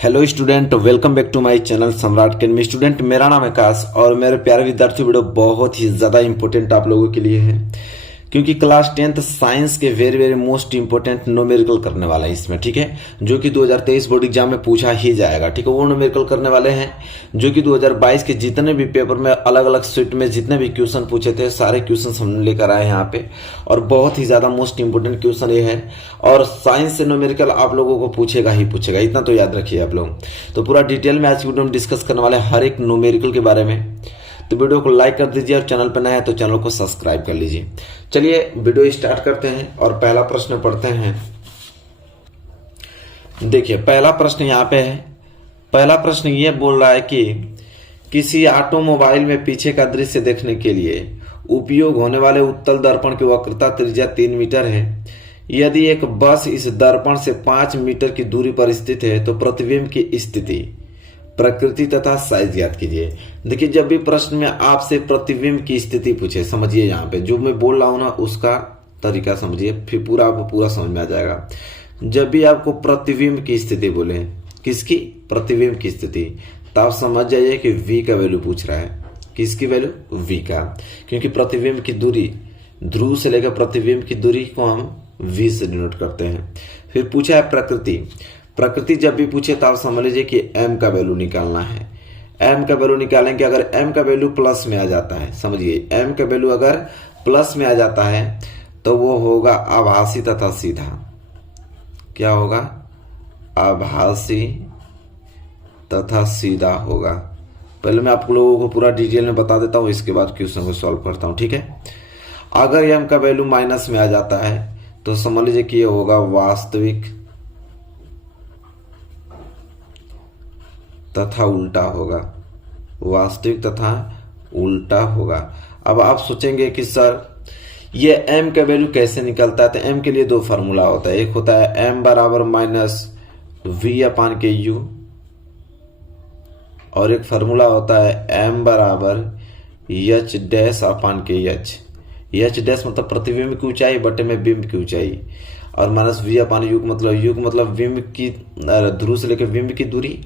Hello student, welcome back to my channel Samrat academy. Student, मेरा नाम है आकाश और मेरे प्यारे विद्यार्थी, वीडियो बहुत ही ज़्यादा इंपॉर्टेंट आप लोगों के लिए है क्योंकि क्लास 10th साइंस के very very most important numerical करने वाला है इसमें, ठीक है, जो कि 2023 बोर्ड एग्जाम में पूछा ही जाएगा, ठीक है। वो न्यूमेरिकल करने वाले हैं जो कि 2022 के जितने भी पेपर में अलग अलग शिफ्ट में जितने भी क्वेश्चन पूछे थे सारे क्वेश्चन हम लेकर आए यहाँ पे, और बहुत ही ज़्यादा मोस्ट इंपॉर्टेंट क्वेश्चन ये है। और साइंस से न्यूमेरिकल आप लोगों को पूछेगा ही पूछेगा, इतना तो याद रखिए आप लोग। तो पूरा डिटेल में आज की वीडियो में डिस्कस करने वाले हर एक न्यूमेरिकल के बारे में। तो वीडियो को लाइक कर दीजिए और चैनल पर नया है तो चैनल को सब्सक्राइब कर लीजिए। चलिए वीडियो स्टार्ट करते हैं और पहला प्रश्न पढ़ते हैं। देखिए पहला प्रश्न यहाँ पे है। पहला प्रश्न ये बोल रहा है कि किसी ऑटोमोबाइल में पीछे का दृश्य देखने के लिए उपयोग होने वाले उत्तल दर्पण की वक्रता त्रिज्या 3 मीटर है। यदि एक बस इस दर्पण से 5 मीटर की दूरी पर स्थित है तो प्रतिबिंब की स्थिति, प्रकृति तथा साइज ज्ञात कीजिए। देखिए जब भी प्रश्न में आपसे प्रतिबिंब की स्थिति पूछे, समझिए यहाँ पे जो मैं बोल रहा हूं ना उसका तरीका समझिए, फिर पूरा आपको पूरा समझ में आ जाएगा। जब भी आपको प्रतिबिंब की स्थिति बोले, किसकी? प्रतिबिंब की स्थिति, तो आप समझ जाइए कि v का वैल्यू पूछ रहा है। किसकी वैल्यू? v का, क्योंकि प्रतिबिंब की दूरी, ध्रुव से लेकर प्रतिबिंब की दूरी को हम v से डिनोट करते हैं। फिर पूछा है प्रकृति। प्रकृति जब भी पूछे तो आप समझ लीजिए कि m का वैल्यू निकालना है। m का वैल्यू निकालेंगे, अगर m का वैल्यू प्लस में आ जाता है, समझिए m का वैल्यू अगर प्लस में आ जाता है तो वो होगा आभासी तथा सीधा। क्या होगा? आभासी तथा सीधा होगा। पहले मैं आप लोगों को पूरा डिटेल में बता देता हूँ, इसके बाद क्वेश्चन को सॉल्व करता हूँ, ठीक है। अगर m का वैल्यू माइनस में आ जाता है तो समझ लीजिए कि ये होगा वास्तविक तथा उल्टा होगा। वास्तविक तथा उल्टा होगा। अब आप सोचेंगे कि सर ये m का वैल्यू कैसे निकलता है? तो m के लिए दो फार्मूला होता है। एक होता है m बराबर माइनस v अपान के u, और एक फार्मूला होता है m बराबर h डैश अपान के h। h डैश मतलब प्रतिबिंब की ऊंचाई बटे में बिंब की ऊंचाई, और माइनस v अपान u मतलब बिंब की, ध्रुव से लेकर बिंब की दूरी,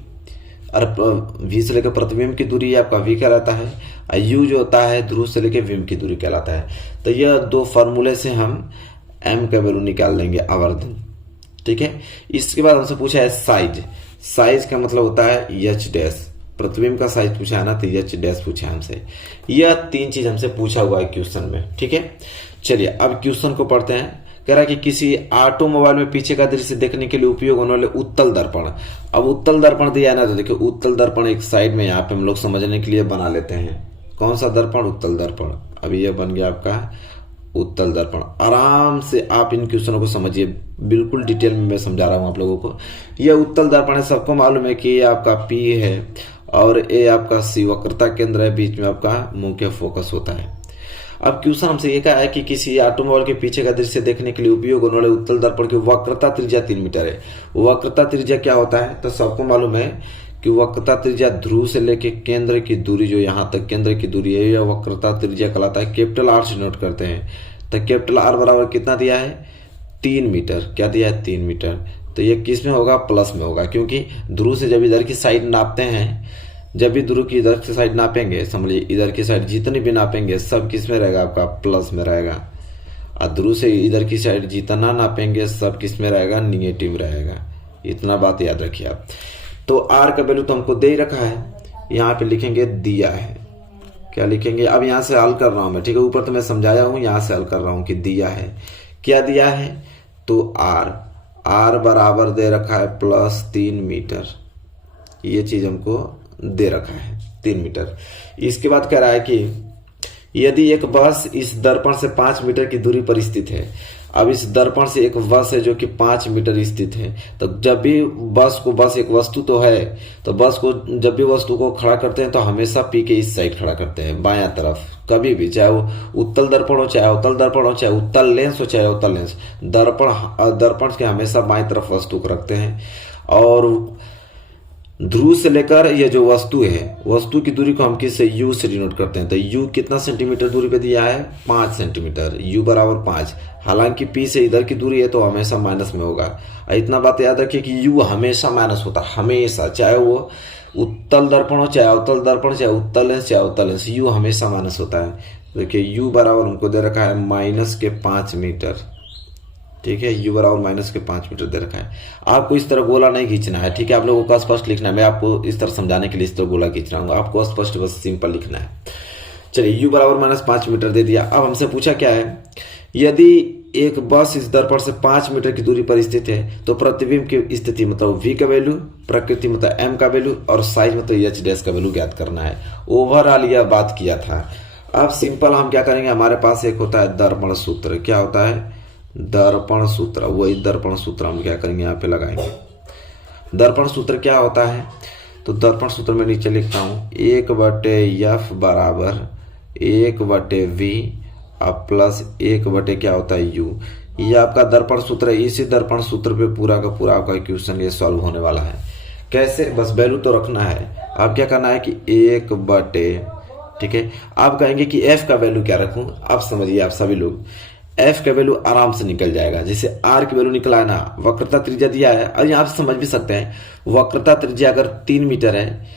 और v से लेकर प्रतिबिंब की दूरी आपका v कहलाता है, और u जो होता है ध्रुव से लेकर बिंब की दूरी कहलाता है। तो यह दो फार्मूले से हम m का वैल्यू निकाल लेंगे, आवर्धन, ठीक है। इसके बाद हमसे पूछा है साइज। साइज का मतलब होता है h डैश, प्रतिबिंब का साइज पूछा है ना तो h डैश पूछा है हमसे। यह तीन चीज हमसे पूछा हुआ है क्वेश्चन में, ठीक है। चलिए अब क्वेश्चन को पढ़ते हैं। कह रहा है कि किसी ऑटोमोबाइल में पीछे का दृश्य देखने के लिए उपयोग होने वाले उत्तल दर्पण। अब उत्तल दर्पण दिया है ना, तो देखिए उत्तल दर्पण एक साइड में यहाँ पे हम लोग समझने के लिए बना लेते हैं। कौन सा दर्पण? उत्तल दर्पण। अभी यह बन गया आपका उत्तल दर्पण। आराम से आप इन क्वेश्चनों को समझिए, बिल्कुल डिटेल में मैं समझा रहा हूँ आप लोगों को। यह उत्तल दर्पण है, सबको मालूम है कि ये आपका P है और ये आपका C वक्रता केंद्र है, बीच में आपका मुख्य फोकस होता है। अब क्वेश्चन हमसे ये कहा है कि किसी ऑटोमोबाइल के पीछे का दृश्य देखने के लिए उपयोग होने वाले उत्तल दर्पण की वक्रता त्रिज्या 3 मीटर है। वक्रता त्रिज्या क्या होता है? तो सबको मालूम है कि वक्रता त्रिज्या ध्रुव से लेके केंद्र की दूरी, जो यहाँ तक केंद्र की दूरी है, यह वक्रता त्रिज्या कहलाता है। कैपिटल R से नोट करते हैं। तो कैपिटल R बराबर कितना दिया है? 3 मीटर। क्या दिया है? 3 मीटर। तो ये किस में होगा? प्लस में होगा, क्योंकि ध्रुव से जब इधर की साइड नापते हैं, जब भी ध्रुव की इधर की साइड नापेंगे, समझिए इधर की साइड जितनी भी नापेंगे सब किस में रहेगा? आपका प्लस में रहेगा। और ध्रुव से इधर की साइड जितना नापेंगे सब किस में रहेगा? निगेटिव रहेगा। इतना बात याद रखिए आप। तो आर का वैल्यू तो हमको दे ही रखा है, यहाँ पे लिखेंगे दिया है। क्या लिखेंगे? अब यहाँ से हल कर रहा हूं मैं, ठीक है। ऊपर तो मैं समझाया हूं, यहाँ से हल कर रहा हूं कि दिया है। क्या दिया है? तो आर बराबर दे रखा है प्लस 3 मीटर। ये चीज हमको दे रखा है 3 मीटर। इसके बाद कह रहा है कि यदि एक बस इस दर्पण से 5 मीटर की दूरी पर स्थित है। अब इस दर्पण से एक बस है जो कि 5 मीटर स्थित है, तो जब भी बस एक वस्तु तो है, तो बस को जब भी वस्तु को खड़ा करते हैं तो हमेशा पी के इस साइड खड़ा करते हैं, बायां तरफ। कभी भी, चाहे वो उत्तल दर्पण हो, चाहे अवतल दर्पण हो, चाहे उत्तल लेंस हो, चाहे अवतल लेंस, दर्पण के हमेशा बाएं तरफ वस्तु को रखते हैं। और ध्रुव से लेकर ये जो वस्तु है, वस्तु की दूरी को हम किससे, यू से डिनोट करते हैं। तो यू कितना सेंटीमीटर दूरी पे दिया है, 5 सेंटीमीटर, यू बराबर 5। हालांकि पी से इधर की दूरी है तो हमेशा माइनस में होगा। इतना बात याद रखिए कि यू हमेशा माइनस होता है, हमेशा, चाहे वो उत्तल दर्पण हो, चाहे अवतल दर्पण, चाहे उत्तल लेंस, चाहे अवतल लेंस, यू हमेशा माइनस होता है। देखिए यू बराबर हमको दे रखा है -5 मीटर, ठीक है, यू बराबर -5 मीटर दे रखा है। आपको इस तरह गोला नहीं खींचना है, ठीक है, आप लोगों को स्पष्ट लिखना है। मैं आपको इस तरह समझाने के लिए इस तरह गोला खींच रहा हूँ, आपको स्पष्ट बस सिंपल लिखना है। चलिए यू बराबर -5 मीटर दे दिया। अब हमसे पूछा क्या है, यदि एक बस इस दर्पण से 5 मीटर की दूरी पर स्थित है तो प्रतिबिंब की स्थिति मतलब v का वैल्यू, प्रकृति मतलब m का वैल्यू और साइज मतलब h डैश का वैल्यू ज्ञात करना है। ओवरऑल यह बात किया था। अब सिंपल हम क्या करेंगे, हमारे पास एक होता है दर्पण सूत्र। क्या होता है, दर्पण सूत्र। वही दर्पण सूत्र हम क्या करेंगे, यहाँ पे लगाएंगे। दर्पण सूत्र क्या होता है, तो दर्पण सूत्र में नीचे लिखता हूँ 1/f बराबर 1/v अब प्लस 1/, क्या होता है, u। ये आपका दर्पण सूत्र है। इसी दर्पण सूत्र पे पूरा का पूरा आपका क्वेश्चन ये सॉल्व होने वाला है। कैसे, बस वैल्यू तो रखना है। आप क्या करना है कि 1/, ठीक है, आप कहेंगे कि f का वैल्यू क्या रखूं। आप समझिए, आप सभी लोग, f का वैल्यू आराम से निकल जाएगा। जैसे r की वैल्यू निकला है ना, वक्रता त्रिज्या दिया है, और यहाँ से समझ भी सकते हैं, वक्रता त्रिज्या अगर 3 मीटर है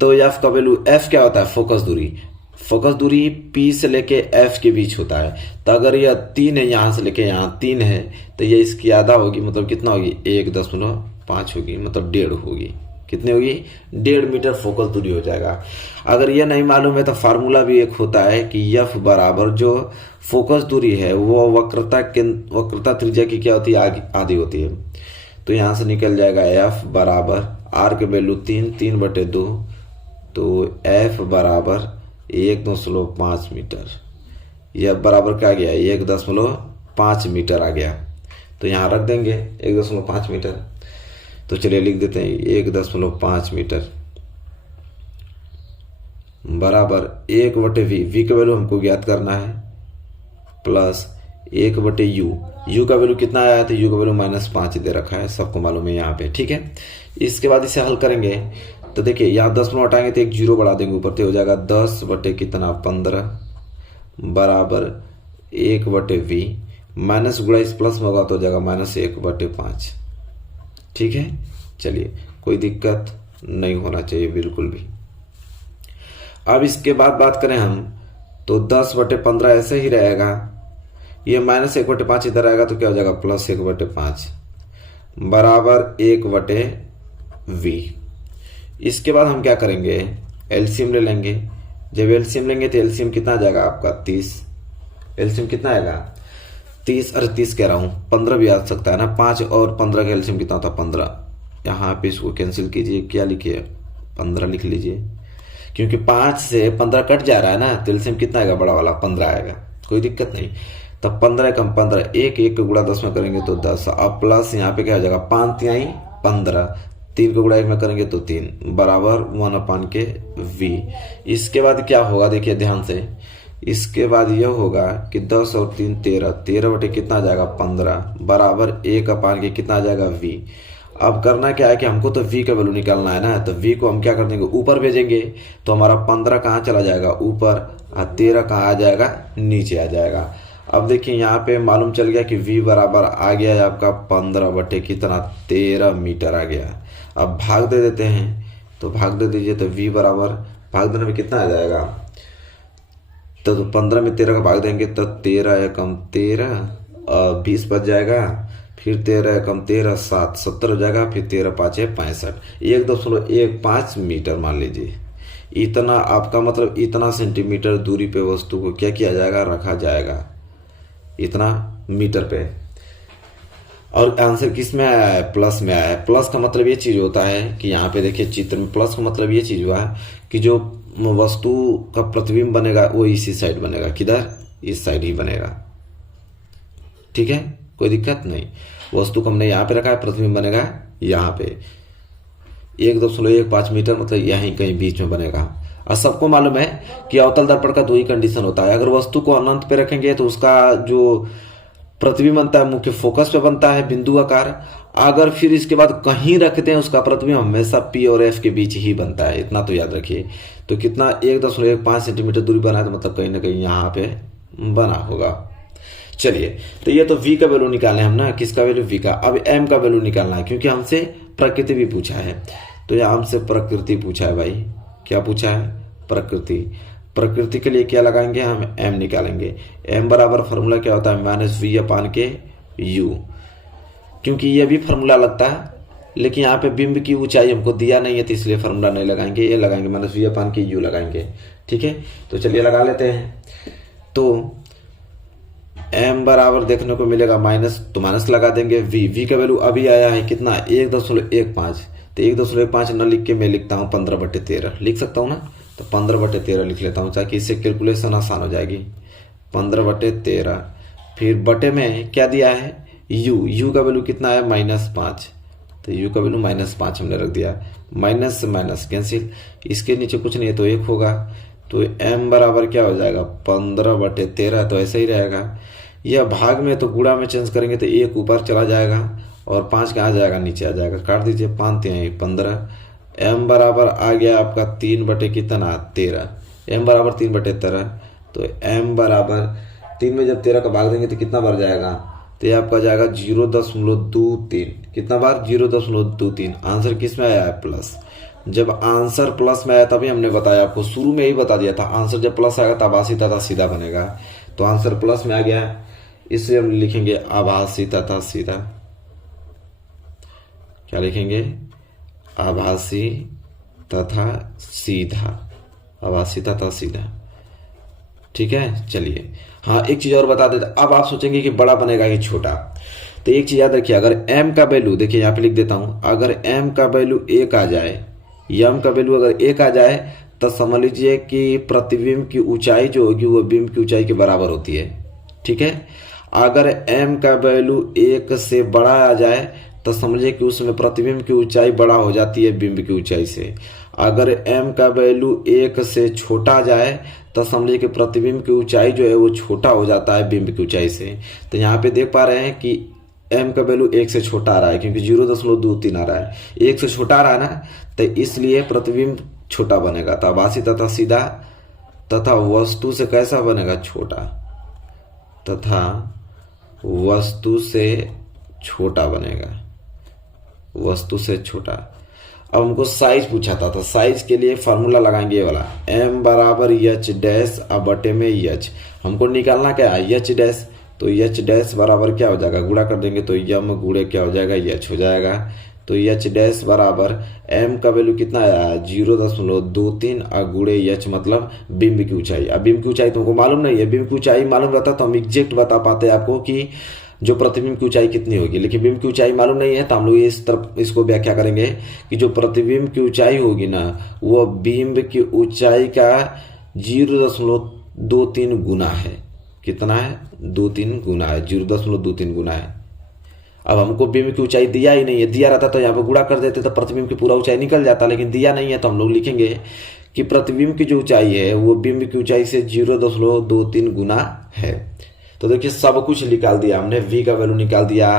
तो f का वैल्यू, f क्या होता है, फोकस दूरी। फोकस दूरी P से लेके F के बीच होता है। तो अगर यह 3 है, यहाँ से लेके यहाँ 3 है, तो ये इसकी आधा होगी, मतलब कितना होगी, 1.5 होगी, मतलब 1.5 होगी। कितनी होगी, 1.5 मीटर फोकस दूरी हो जाएगा। अगर यह नहीं मालूम है तो फार्मूला भी एक होता है कि F बराबर जो फोकस दूरी है वो वक्रता त्रिज्या की क्या होती है, आधी होती है। तो यहाँ से निकल जाएगा F बराबर R के वैल्यू 3/2, तो F बराबर 1.5 मीटर। यह बराबर क्या गया, 1.5 मीटर आ गया। तो यहाँ रख देंगे 1.5 मीटर। तो चलिए लिख देते हैं 1.5 मीटर बराबर 1/v, v का वैल्यू हमको ज्ञात करना है, प्लस 1/u। u का वैल्यू कितना आया, तो u का वैल्यू -5 दे रखा है, सबको मालूम है यहाँ पे, ठीक है। इसके बाद इसे हल करेंगे तो देखिए यहाँ 10 हटाएंगे तो एक 0 बढ़ा देंगे ऊपर, तो हो जाएगा 10/15 बराबर 1/v, माइनस गुणा इस प्लस में होगा तो हो जाएगा -1/5, ठीक है। चलिए, कोई दिक्कत नहीं होना चाहिए बिल्कुल भी। अब इसके बाद बात करें हम तो 10/15 ऐसे ही रहेगा, ये -1/5 इधर आएगा तो क्या हो जाएगा, +1/5 बराबर 1/v। इसके बाद हम क्या करेंगे, एलसीएम ले लेंगे। जब एलसीएम लेंगे तो एलसीएम कितना आ जाएगा आपका, 30। एलसीएम कितना आएगा, 30, अरे 30 कह रहा हूँ, 15 भी आ सकता है ना। 5 और 15 का एलसीएम कितना होता है, 15। यहाँ पे इसको कैंसिल कीजिए, क्या लिखिए, 15 लिख लीजिए, क्योंकि 5 से 15 कट जा रहा है ना, तो एलसीएम कितना आएगा, बड़ा वाला 15 आएगा, कोई दिक्कत नहीं। तब 15 कम 15, 1 को गुणा 10 में करेंगे तो 10, अब प्लस यहाँ पे क्या हो जाएगा, 5 तिहाई 15, 3 को गुणा 1 में करेंगे तो 3 बराबर 1/v। इसके बाद क्या होगा, देखिए ध्यान से, इसके बाद यह होगा कि 10 और 3 13, 13 कितना आ जाएगा, 15 बराबर 1/के कितना आ जाएगा, v। अब करना क्या है कि हमको तो v का वैल्यू निकालना है ना, तो v को हम क्या कर देंगे, ऊपर भेजेंगे, तो हमारा 15 कहाँ चला जाएगा, ऊपर, और 13 कहाँ आ जाएगा, नीचे आ जाएगा। अब देखिए यहाँ पे मालूम चल गया कि v बराबर आ गया है आपका 15 कितना, 13 मीटर आ गया। अब भाग दे देते हैं, तो भाग दे दीजिए, तो v बराबर, भाग देने में कितना आ जाएगा, तो 15 में 13 का भाग देंगे तो 13 एकम 13, 20 बच जाएगा, फिर 13 एकम 13 7, 70 हो जाएगा, फिर 13 5 65, 1.15 मीटर मान लीजिए। इतना आपका मतलब इतना सेंटीमीटर दूरी पे वस्तु को क्या किया जाएगा, रखा जाएगा, इतना मीटर पे। और आंसर किस में आया है, प्लस में आया है। प्लस का मतलब ये चीज होता है कि यहाँ पे देखिए चित्र में प्लस का मतलब ये चीज हुआ कि जो वस्तु का प्रतिबिंब बनेगा वो इसी साइड बनेगा, किधर, इस साइड ही बनेगा, ठीक है, कोई दिक्कत नहीं। वस्तु को हमने यहाँ पे रखा है, प्रतिबिंब बनेगा यहाँ पे 1.15 मीटर, मतलब यहीं कहीं बीच में बनेगा। और सबको मालूम है कि अवतल दर्पण का 2 ही कंडीशन होता है, अगर वस्तु को अनंत पे रखेंगे तो उसका जो प्रतिबिंब बनता है मुख्य फोकस पे बनता है बिंदु आकार, अगर फिर इसके बाद कहीं रखते हैं उसका प्रतिबिंब हमेशा P और F के बीच ही बनता है, इतना तो याद रखिए। तो कितना 1.15 सेंटीमीटर दूरी बना है, तो मतलब कहीं ना कहीं यहाँ पे बना होगा। चलिए, तो ये तो V का वैल्यू निकालना है हम ना, किसका वैल्यू? V का। अब M का वैल्यू निकालना है, क्योंकि हमसे प्रकृति भी पूछा है। तो यहाँ हमसे प्रकृति पूछा है भाई, क्या पूछा है? प्रकृति। प्रकृति के लिए क्या लगाएंगे हम? M निकालेंगे। M बराबर फॉर्मूला क्या होता है? -V/U। क्योंकि ये भी फॉर्मूला लगता है, लेकिन यहाँ पे बिंब की ऊंचाई हमको दिया नहीं है, तो इसलिए फॉर्मूला नहीं लगाएंगे, ये लगाएंगे -V/U लगाएंगे। ठीक है, तो चलिए लगा लेते हैं। तो M बराबर देखने को मिलेगा माइनस, तो माइनस लगा देंगे। V का वैल्यू अभी आया है कितना? 1.15। तो 1.15 न लिख के मैं लिखता हूँ 15/13 लिख सकता हूँ ना, तो 15/13 लिख लेता हूँ, ताकि इससे कैलकुलेशन आसान हो जाएगी। 15/13, फिर बटे में क्या दिया है? U का वैल्यू कितना है? -5। तो U का वैल्यू -5 हमने रख दिया। माइनस से माइनस कैंसिल, इसके नीचे कुछ नहीं है तो 1 होगा। तो M बराबर क्या हो जाएगा? 15/13। तो ऐसे ही रहेगा। यह भाग में तो गुणा में चेंज करेंगे तो 1 ऊपर चला जाएगा और 5 कहाँ जाएगा? नीचे आ जाएगा। काट दीजिए, 5×3 = 15। M बराबर आ गया आपका 3/13। M बराबर 3/13। तो M बराबर 3 में जब 13 का भाग देंगे तो कितना बार जाएगा? तो ये आपका जाएगा 0.23। कितना बार? 0.23। आंसर किस में आया है? प्लस। जब आंसर प्लस में आया तभी हमने बताया आपको, शुरू में ही बता दिया था, आंसर जब प्लस आएगा तब आभासी तथा सीधा बनेगा। तो आंसर प्लस में आ गया है, इससे हम लिखेंगे आभासी तथा सीधा। क्या लिखेंगे? आभासी तथा सीधा। आभासी तथा सीधा। ठीक है, चलिए। हाँ, एक चीज और बता देते। अब आप सोचेंगे कि बड़ा बनेगा कि छोटा, तो एक चीज याद रखिए, अगर M का वैल्यू, देखिए यहाँ पे लिख देता हूं, अगर M का वैल्यू 1 आ जाए, M का वैल्यू अगर 1 आ जाए, तो समझ लीजिए कि प्रतिबिंब की ऊंचाई जो होगी वो बिंब की ऊंचाई के बराबर होती है। ठीक है, अगर M का वैल्यू 1 से बड़ा आ जाए तो समझिए कि उसमें प्रतिबिंब की ऊंचाई बड़ा हो जाती है बिंब की ऊंचाई से। अगर M का वैल्यू 1 से छोटा आ जाए तो समझिए कि प्रतिबिंब की ऊंचाई जो है वो छोटा हो जाता है बिंब की ऊंचाई से। तो यहाँ पे देख पा रहे हैं कि M का वैल्यू 1 से छोटा आ रहा है, क्योंकि 0.23 आ रहा है, 1 से छोटा आ रहा है ना, तो इसलिए प्रतिबिंब छोटा बनेगा। तो आभासी तथा सीधा तथा वस्तु से कैसा बनेगा? छोटा। तथा वस्तु से छोटा बनेगा, वस्तु से छोटा। अब हमको साइज पूछा था, तो साइज के लिए फार्मूला लगाएंगे ये वाला, M बराबर H/H। हमको निकालना क्या है? H'। तो H' बराबर क्या हो जाएगा? गुणा कर देंगे तो M गुणे क्या हो जाएगा? H हो जाएगा। तो H' बराबर M का वैल्यू कितना आया? 0.23 और गुणे H मतलब बिंब की ऊंचाई। अब बिंब की ऊंचाई तुमको मालूम नहीं है, बिंब की ऊंचाई मालूम रहता तो हम एग्जैक्ट बता पाते आपको कि जो प्रतिबिंब की ऊंचाई कितनी होगी, लेकिन बिंब की ऊंचाई मालूम नहीं है, तो हम लोग इस तरफ इसको व्याख्या करेंगे कि जो प्रतिबिंब की ऊंचाई होगी ना, वो बिंब की ऊंचाई का 0.23 गुना है। कितना है? 2-3 गुना है, 0.23 गुना है। अब हमको बिंब की ऊंचाई दिया ही नहीं है, दिया रहता तो यहाँ पे गुणा कर देते तो प्रतिबिंब की पूरा ऊंचाई निकल जाता, लेकिन दिया नहीं है तो हम लोग लिखेंगे कि प्रतिबिंब की जो ऊंचाई है वो बिंब की ऊंचाई से 0.23 गुना है। तो देखिए सब कुछ निकाल दिया हमने, V का वैल्यू निकाल दिया,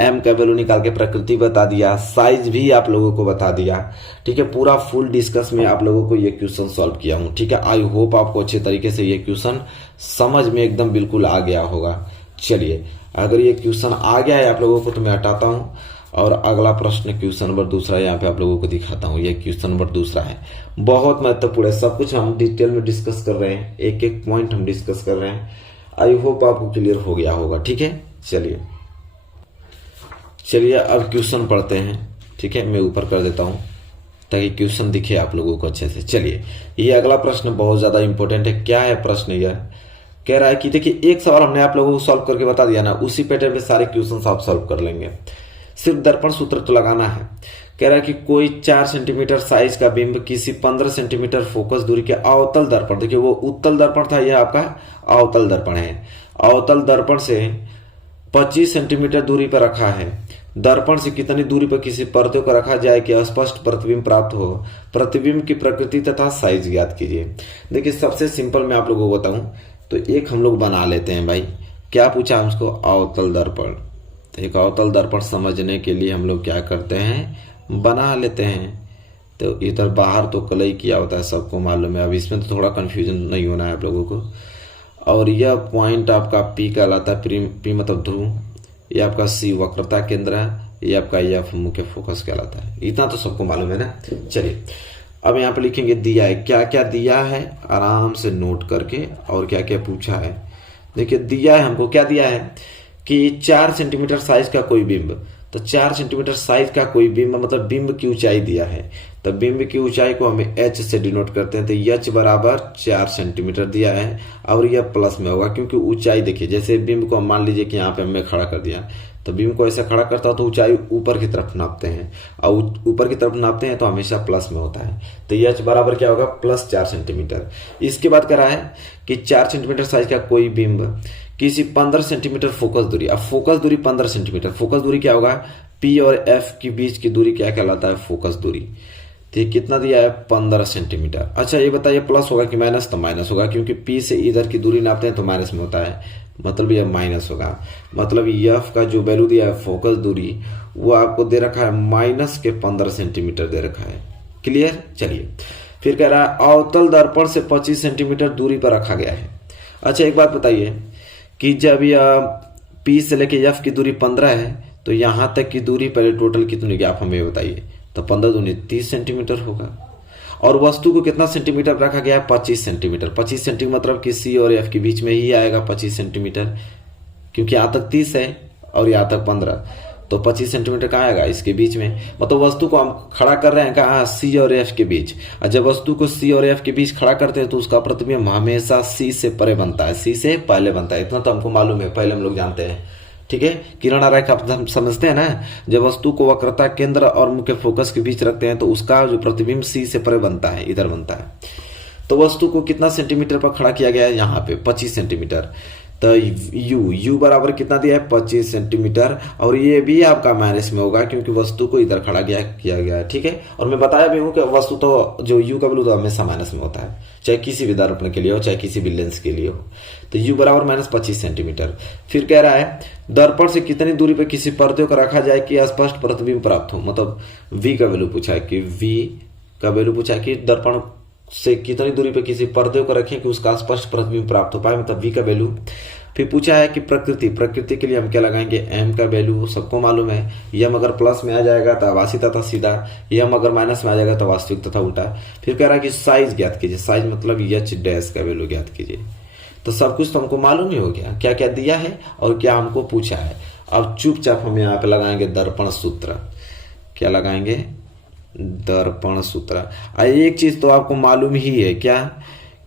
M का वैल्यू निकाल के प्रकृति बता दिया, साइज भी आप लोगों को बता दिया। ठीक है, पूरा फुल डिस्कस में आप लोगों को ये क्वेश्चन सॉल्व किया हूँ। ठीक है, आई होप आपको अच्छे तरीके से ये क्वेश्चन समझ में एकदम बिल्कुल आ गया होगा। चलिए, अगर ये क्वेश्चन आ गया है आप लोगों को तो मैं हटाता हूँ और अगला प्रश्न क्वेश्चन नंबर 2 यहाँ पे आप लोगों को दिखाता हूँ। ये क्वेश्चन नंबर 2 है, बहुत महत्वपूर्ण है, सब कुछ हम डिटेल में डिस्कस कर रहे हैं, एक एक पॉइंट हम डिस्कस कर रहे हैं। आई होप आपको क्लियर हो गया होगा। ठीक है, चलिए अब क्वेश्चन पढ़ते हैं। ठीक है, मैं ऊपर कर देता हूं ताकि क्वेश्चन दिखे आप लोगों को अच्छे से। चलिए, ये अगला प्रश्न बहुत ज्यादा इंपॉर्टेंट है। क्या है प्रश्न? यह कह रहा है कि देखिए एक सवाल हमने आप लोगों को सॉल्व करके बता दिया ना, उसी पैटर्न में सारे क्वेश्चन आप सॉल्व कर लेंगे, सिर्फ दर्पण सूत्र तो लगाना है। कह रहा है कि कोई 4 सेंटीमीटर साइज का बिंब किसी 15 सेंटीमीटर फोकस दूरी के अवतल दर्पण, देखिए वो उत्तल दर्पण था, यह आपका अवतल दर्पण है, अवतल दर्पण से 25 सेंटीमीटर दूरी पर रखा है। दर्पण से कितनी दूरी पर किसी पर्दे को रखा जाए कि स्पष्ट प्रतिबिंब प्राप्त हो? प्रतिबिंब की प्रकृति तथा साइज ज्ञात कीजिए। देखिए सबसे सिंपल मैं आप लोगों को बताऊं तो एक हम लोग बना लेते हैं भाई। क्या पूछा हमको? अवतल दर्पण। तो एक अवतल दर्पण समझने के लिए हम लोग क्या करते हैं, बना लेते हैं। तो इधर बाहर तो कलई किया होता है, सबको मालूम है। अब इसमें तो थोड़ा कन्फ्यूजन नहीं होना है आप लोगों को। और यह पॉइंट आपका पी कहलाता है, पी मतलब ध्रुव। ये आपका सी वक्रता केंद्र है, ये आपका एफ मुख्य फोकस कहलाता है। इतना तो सबको मालूम है ना। चलिए अब यहाँ पे लिखेंगे दिया है, क्या क्या दिया है आराम से नोट करके, और क्या क्या पूछा है। देखिए दिया है हमको, क्या दिया है कि 4 सेंटीमीटर साइज का कोई बिंब। तो 4 सेंटीमीटर साइज का कोई बिंब मतलब बिंब की ऊंचाई दिया है। तो बिंब की ऊंचाई को हमें h से डिनोट करते हैं। तो h बराबर 4 सेंटीमीटर दिया है, और यह प्लस में होगा क्योंकि ऊंचाई देखिए, जैसे बिंब को हम मान लीजिए कि यहाँ पे हमने खड़ा कर दिया, तो बिंब को ऐसे खड़ा करता हो तो ऊंचाई ऊपर की तरफ नापते हैं, और ऊपर की तरफ नापते हैं तो हमेशा प्लस में होता है। तो h बराबर क्या होगा, प्लस 4 सेंटीमीटर। इसके बाद कह रहा है कि 4 सेंटीमीटर साइज का कोई बिंब किसी 15 सेंटीमीटर फोकस दूरी। अब फोकस दूरी 15 सेंटीमीटर, फोकस दूरी क्या होगा, P और F के बीच की दूरी क्या कहलाता है, फोकस दूरी। तो ये कितना दिया है, 15 सेंटीमीटर। अच्छा ये बताइए प्लस होगा कि माइनस, तो माइनस होगा क्योंकि P से इधर की दूरी नापते हैं तो माइनस में होता है, मतलब ये माइनस होगा। मतलब F का जो वैल्यू दिया है फोकस दूरी, वो आपको दे रखा है माइनस के 15 सेंटीमीटर दे रखा है। क्लियर। चलिए फिर कह रहा है अवतल दर्पण से 25 सेंटीमीटर दूरी पर रखा गया है। अच्छा एक बात बताइए कि जब यह P से लेके F की दूरी 15 है, तो यहाँ तक की दूरी पहले टोटल कितनी होगी आप हमें बताइए। तो 15 दूनी 30 सेंटीमीटर होगा। और वस्तु को कितना सेंटीमीटर रखा गया है, 25 सेंटीमीटर। 25 सेंटीमीटर मतलब कि C और F के बीच में ही आएगा 25 सेंटीमीटर, क्योंकि यहाँ तक 30 है और यहाँ तक 15, तो 25 सेंटीमीटर कहाँ आएगा, इसके बीच में। मतलब वस्तु को हम खड़ा कर रहे हैं कहाँ, C और F के बीच। और जब वस्तु को C और F के बीच खड़ा करते हैं तो उसका प्रतिबिंब हमेशा C से परे बनता है, C से पहले बनता है। इतना तो हमको मालूम है, पहले हम लोग जानते हैं। ठीक है, किरण आरेख आप समझते हैं ना। जब वस्तु को वक्रता केंद्र और मुख्य फोकस के बीच रखते हैं तो उसका जो प्रतिबिंब C से परे बनता है, इधर बनता है। तो वस्तु को कितना सेंटीमीटर पर खड़ा किया गया है, यहाँ पे 25 सेंटीमीटर। तो U बराबर कितना दिया है, 25 सेंटीमीटर। और ये भी आपका माइनस में होगा क्योंकि वस्तु को इधर खड़ा किया गया है। ठीक है, और मैं बताया भी हूँ कि वस्तु तो जो U का वैल्यू तो हमेशा माइनस में होता है, चाहे किसी भी दर्पण के लिए हो चाहे किसी भी लेंस के लिए हो। तो U बराबर माइनस 25 सेंटीमीटर। फिर कह रहा है दर्पण से कितनी दूरी पर किसी पर्दे को रखा जाए कि स्पष्ट प्रतिबिंब प्राप्त हो। मतलब V का वैल्यू पूछा है कि V का वैल्यू पूछा है कि दर्पण से कितनी दूरी पे किसी पर्दे को रखें कि उसका स्पष्ट प्रतिबिंब प्राप्त हो पाए, मतलब V का वैल्यू। फिर पूछा है कि प्रकृति के लिए हम क्या लगाएंगे, M का वैल्यू सबको मालूम है। यम अगर प्लस में आ जाएगा तो आभासी तथा सीधा, यम अगर माइनस में आ जाएगा तो वास्तविक तथा उल्टा। फिर कह रहा है कि साइज ज्ञात कीजिए, साइज मतलब H डैश का वैल्यू ज्ञात कीजिए। तो सब कुछ तो हमको मालूम ही हो गया, क्या क्या दिया है और क्या हमको पूछा है। अब चुपचाप हम यहाँ पे लगाएंगे दर्पण सूत्र। क्या लगाएंगे, दर्पण सूत्र। एक चीज तो आपको मालूम ही है, क्या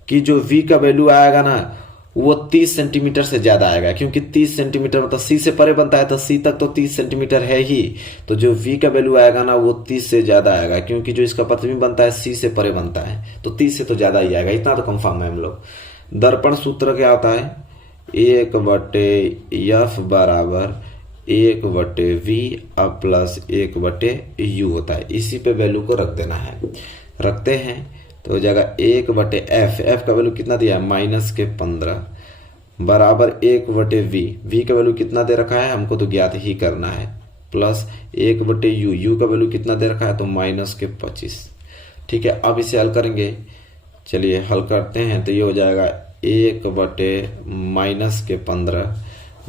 कि जो V का वैल्यू आएगा ना वो 30 सेंटीमीटर से ज्यादा आएगा, क्योंकि 30 सेंटीमीटर मतलब C से परे बनता है तो C तक तो 30 सेंटीमीटर है ही। तो जो V का वैल्यू आएगा ना वो 30 से ज्यादा आएगा, क्योंकि जो इसका प्रतिबिंब बनता है C से परे बनता है, तो 30 से तो ज्यादा ही आएगा। इतना तो कंफर्म है हम लोग। दर्पण सूत्र क्या होता है, 1/F बराबर 1/V अब प्लस 1/U होता है। इसी पे वैल्यू को रख देना है, रखते हैं तो हो जाएगा 1/F। F का वैल्यू कितना दिया है, माइनस के 15 बराबर 1/V। V का वैल्यू कितना दे रखा है हमको तो ज्ञात ही करना है, प्लस 1/U। U का वैल्यू कितना दे रखा है तो माइनस के 25। ठीक है, अब इसे हल करेंगे। चलिए हल करते हैं तो ये हो जाएगा 1/-15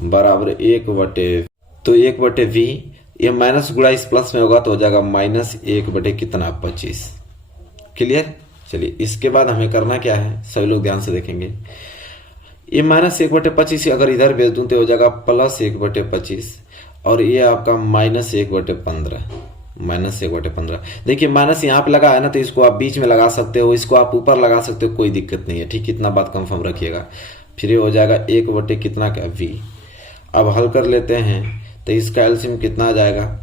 बराबर 1/, तो 1/V। ये माइनस गुणा इस प्लस में होगा तो हो जाएगा माइनस 1/25। क्लियर। चलिए इसके बाद हमें करना क्या है, सभी लोग ध्यान से देखेंगे। ये माइनस 1/25 अगर इधर भेज दूं तो हो जाएगा प्लस 1/25, और ये आपका माइनस 1/15, माइनस 1/15। देखिए माइनस यहाँ पे लगा है ना, तो इसको आप बीच में लगा सकते हो, इसको आप ऊपर लगा सकते हो, कोई दिक्कत नहीं है। ठीक, इतना बात कंफर्म रखिएगा। फिर ये हो जाएगा 1/ कितना का V। अब हल कर लेते हैं तो इसका एलसीएम कितना आ जाएगा,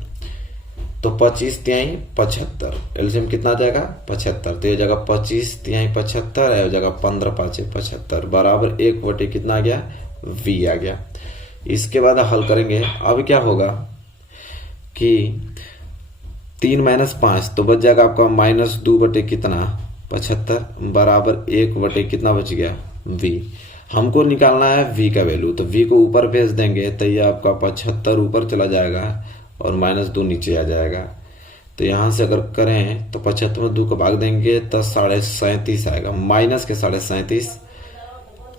तो 25×3 75। एलसीएम कितना आ जाएगा 75, तो ये जगह 25×3 75 है, जगह 15×5 75 बराबर 1/ कितना आ गया, V आ गया। इसके बाद हल करेंगे। अब क्या होगा कि 3 - 5 तो बच जाएगा आपका -2/ कितना 75 बराबर 1/ कितना बच गया V। हमको निकालना है v का वैल्यू, तो v को ऊपर भेज देंगे तो ये आपका 75 ऊपर चला जाएगा और -2 नीचे आ जाएगा। तो यहाँ से अगर करें तो 75 में 2 को भाग देंगे तो 37.5 आएगा, माइनस के 37.5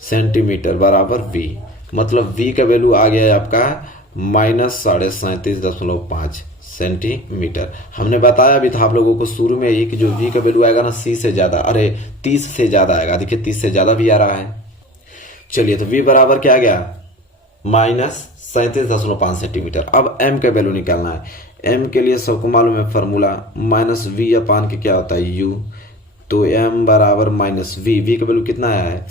सेंटीमीटर बराबर v। मतलब v का वैल्यू आ गया है आपका -37.5 सेंटीमीटर। हमने बताया भी था आप लोगों को शुरू में ही कि जो v का वैल्यू आएगा ना 30 से ज्यादा आएगा। देखिए 30 से ज्यादा भी आ रहा है। चलिए तो v बराबर क्या आ गया, -37.5 सेंटीमीटर। अब m का वैल्यू निकालना है। m के लिए सबको मालूम है फॉर्मूला, -v अपान के क्या होता है u। तो m बराबर -v का वैल्यू कितना आया है,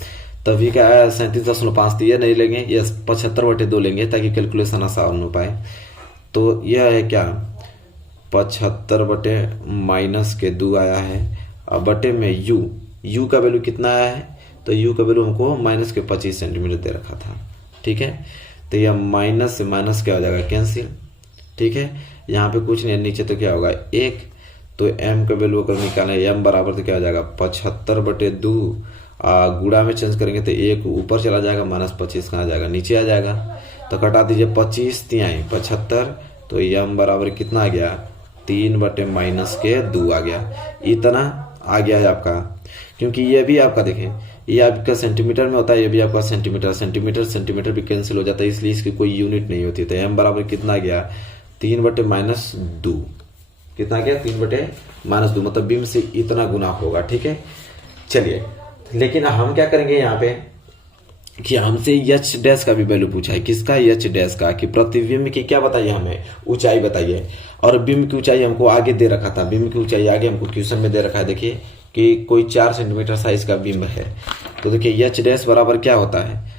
तो v का आया 37.5, तो ये नहीं लेंगे, ये 75/2 लेंगे ताकि कैलकुलेशन आसान हो पाए। तो यह है क्या 75/-2 आया है। अब बटे में u का वैल्यू कितना आया है, तो u का वैल्यू हमको -25 सेंटीमीटर दे रखा था। ठीक है, तो यह माइनस से माइनस क्या हो जाएगा, कैंसिल। ठीक है, यहाँ पे कुछ नहीं, नीचे तो क्या होगा 1। तो m का वैल्यू अगर निकालें m बराबर तो क्या हो जाएगा 75/2, गुणा में चेंज करेंगे तो 1 ऊपर चला जाएगा, -25 कहाँ जाएगा, नीचे आ जाएगा। तो कटा दीजिए 25 तिहाई 75, तो m बराबर कितना आ गया 3/-2 आ गया। इतना आ गया है आपका, क्योंकि ये भी आपका देखें ये आपका सेंटीमीटर में होता है, ये भी आपका सेंटीमीटर भी कैंसिल हो जाता है, इसलिए इसकी कोई यूनिट नहीं होती। तो m बराबर कितना गया 3/-2, कितना गया 3/-2, मतलब बीम से इतना गुना होगा। ठीक है, चलिए लेकिन हम क्या करेंगे यहाँ पे कि हमसे एच डैश का भी वैल्यू पूछा है। किसका, एच डैश का, कि प्रतिबिंब की क्या बताइए, हमें ऊंचाई बताइए। और बिंब की ऊंचाई हमको आगे दे रखा था, बिंब की ऊंचाई आगे हमको क्वेश्चन में दे रखा है। देखिए कि कोई 4 सेंटीमीटर साइज का बिंब है, तो देखिए एच डैश बराबर क्या होता है,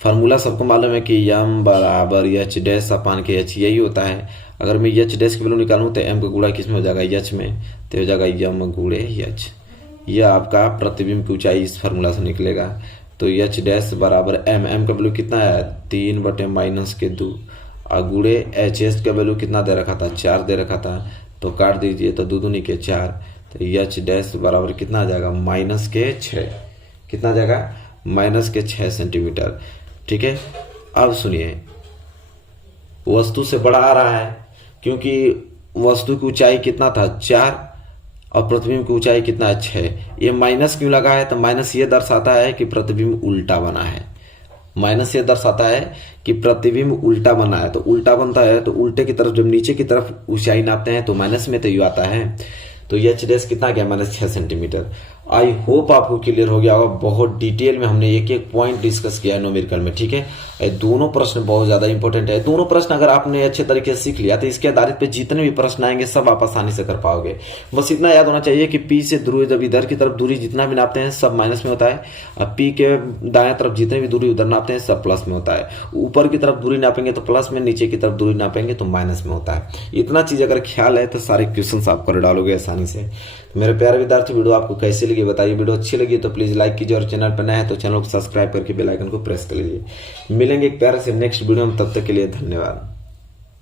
फार्मूला सबको मालूम है कि m बराबर एच डैश अपान के h, यही होता है। अगर मैं एच डैश की वैल्यू निकालूं तो m का गुणा किस में हो जाएगा, h में, तो हो जाएगा m गुणे h। यह आपका प्रतिबिंब की ऊंचाई इस फार्मूला से निकलेगा। तो एच डैश बराबर m का वैल्यू कितना है 3/-2 और गुणे एच का वैल्यू कितना दे रखा था 4 दे रखा था, तो काट दीजिए तो 2 दूनी के 4, तो एच डैश बराबर कितना आ जाएगा -6, कितना आ जाएगा -6 सेंटीमीटर। ठीक है, अब सुनिए वस्तु से बड़ा आ रहा है, क्योंकि वस्तु की ऊंचाई कितना था 4 और प्रतिबिंब की ऊंचाई कितना है 6। ये माइनस क्यों लगा है, तो माइनस ये दर्शाता है कि प्रतिबिंब उल्टा बना है। माइनस ये दर्शाता है कि प्रतिबिंब उल्टा बना है, तो उल्टा बनता है तो उल्टे की तरफ जब नीचे की तरफ ऊंचाई नापते हैं तो माइनस में तो यू आता है। तो एच डैश कितना गया -6 सेंटीमीटर। आई होप आपको क्लियर हो गया होगा। बहुत डिटेल में हमने एक एक पॉइंट डिस्कस किया है न्यूमेरिकल में। ठीक है, ये दोनों प्रश्न बहुत ज्यादा इंपॉर्टेंट है। दोनों प्रश्न अगर आपने अच्छे तरीके से सीख लिया तो इसके आधारित पे जितने भी प्रश्न आएंगे सब आप आसानी से कर पाओगे। बस इतना याद होना चाहिए कि पी से दूरी, जब इधर की तरफ दूरी जितना भी नापते हैं सब माइनस में होता है, और पी के दाएं तरफ जितने भी दूरी उधर नापते हैं सब प्लस में होता है। ऊपर की तरफ दूरी नापेंगे तो प्लस में, नीचे की तरफ दूरी नापेंगे तो माइनस में होता है। इतना चीज अगर ख्याल है तो सारे क्वेश्चन आप कर डालोगे आसानी से। मेरे प्यारे विद्यार्थी, वीडियो आपको कैसी लगी बताइए। वीडियो अच्छी लगी तो प्लीज लाइक कीजिए, और चैनल पर नया है तो चैनल को सब्सक्राइब करके बेल आइकन को प्रेस कर लीजिए। मिलेंगे एक प्यारे से नेक्स्ट वीडियो में, तब तक के लिए धन्यवाद।